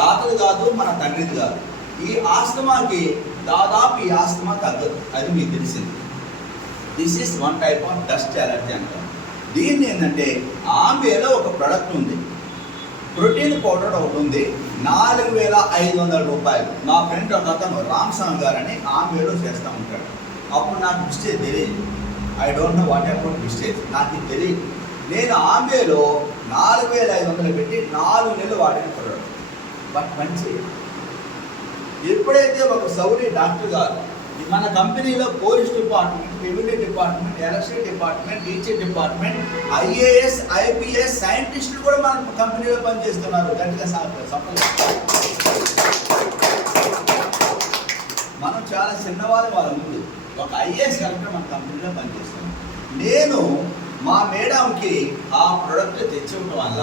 తాతది కాదు, మన తండ్రిది కాదు. ఈ ఆస్తమాకి దాదాపు ఈ ఆస్తమా తగ్గదు, అది మీకు తెలిసింది. This is one type of dust allergy అంటారు. దీన్ని ఏంటంటే ఆంబేలో ఒక ప్రోడక్ట్ ఉంది, ప్రోటీన్ పౌడర్ ఒకటి ఉంది, 4,500 రూపాయలు. మా ఫ్రెండ్ ఒక అతను రామస్వామి గారు అని ఆంబేలో చేస్తూ ఉంటాడు. అప్పుడు నాకు మిస్టేక్ తెలియదు. I don't know what about mistake, నాకు ఇది తెలియదు. నేను ఆంబేలో 4,500 పెట్టి 4 నెలలు వాడిన ప్రోడక్ట్. బట్ మంచి ఎప్పుడైతే ఒక సౌరీ డాక్టర్ గారు మన కంపెనీలో police department, revenue department, electricity department, teacher department, IAS, IPS సైంటిస్టులు కూడా మన కంపెనీలో పనిచేస్తున్నారు. గట్టిగా మనం చాలా చిన్నవాళ్ళు వాళ్ళ ముందు. ఒక ఐఏఎస్ కలెక్టర్ మన కంపెనీలో పనిచేస్తున్నాం. నేను మా మేడంకి ఆ ప్రోడక్ట్ తెచ్చివ్వడం వల్ల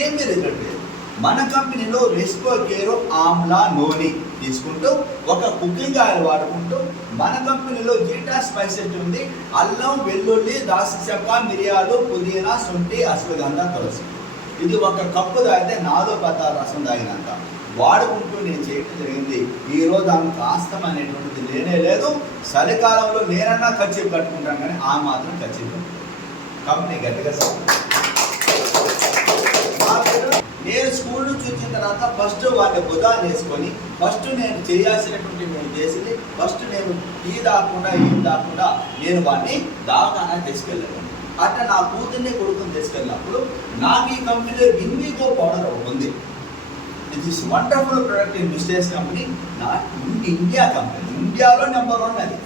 ఏమీ రిజల్ట్ లేదు. మన కంపెనీలో రెస్కో కేర్ ఆమ్లా నూనె తీసుకుంటూ, ఒక కుకింగ్ ఆయిల్ వాడుకుంటూ, మన కంపెనీలో జీటా స్పైసెస్ ఉంది, అల్లం, వెల్లుల్లి, దాల్చిన చెక్క, మిరియాలు, పుదీనా, శొంఠి, అశ్వగంధ, తులసి. ఇది ఒక కప్పు తాగితే 4 పతాల రసం తాగినంత వాడుకుంటూ నేను చేయడం జరిగింది. ఈరోజు ఆమెకు ఆస్తమా అనేటువంటిది లేనే లేదు. చలికాలంలో నేనన్నా ఖర్చు కట్టుకుంటాను, కానీ ఆ మాత్రం ఖర్చు కంపెనీ గట్టిగా. నేను స్కూల్ నుంచి వచ్చిన తర్వాత ఫస్ట్ వాటిని బుధాన్ని వేసుకొని ఫస్ట్ నేను చేయాల్సినటువంటి నేను చేసింది, ఫస్ట్ నేను టీ దాకుండా ఏం దాకుండా నేను వాడిని దావకానా తీసుకెళ్ళాను. అట్లా నా కూతుర్ని కొడుకుని తీసుకెళ్ళినప్పుడు నాకు ఈ కంపెనీలో ఇన్విగో పౌడర్ ఒకటి ఉంది. It is wonderful product in business company, not India company, ఇండియాలో నెంబర్ 1 అది.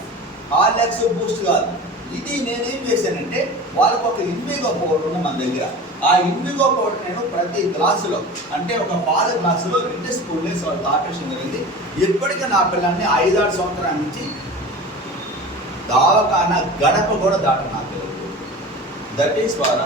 హార్లిక్స్, బూస్ట్ కాదు. ఇది నేనేం చేశానంటే వాళ్ళకు ఒక ఇన్విగో పౌడర్ ఉంది మన దగ్గర. ఆ ఇన్విగో పౌడర్ నేను ప్రతి గ్లాసులో, అంటే ఒక పాల గ్లాసులో 2 స్పూన్లు వేసి వాళ్ళు తాపేషన్ జరిగింది. ఎప్పటికీ నా పిల్లల్ని 5-6 సంవత్సరాల నుంచి దావకాన గడప కూడా దాట నాకు తెలియదు. That is far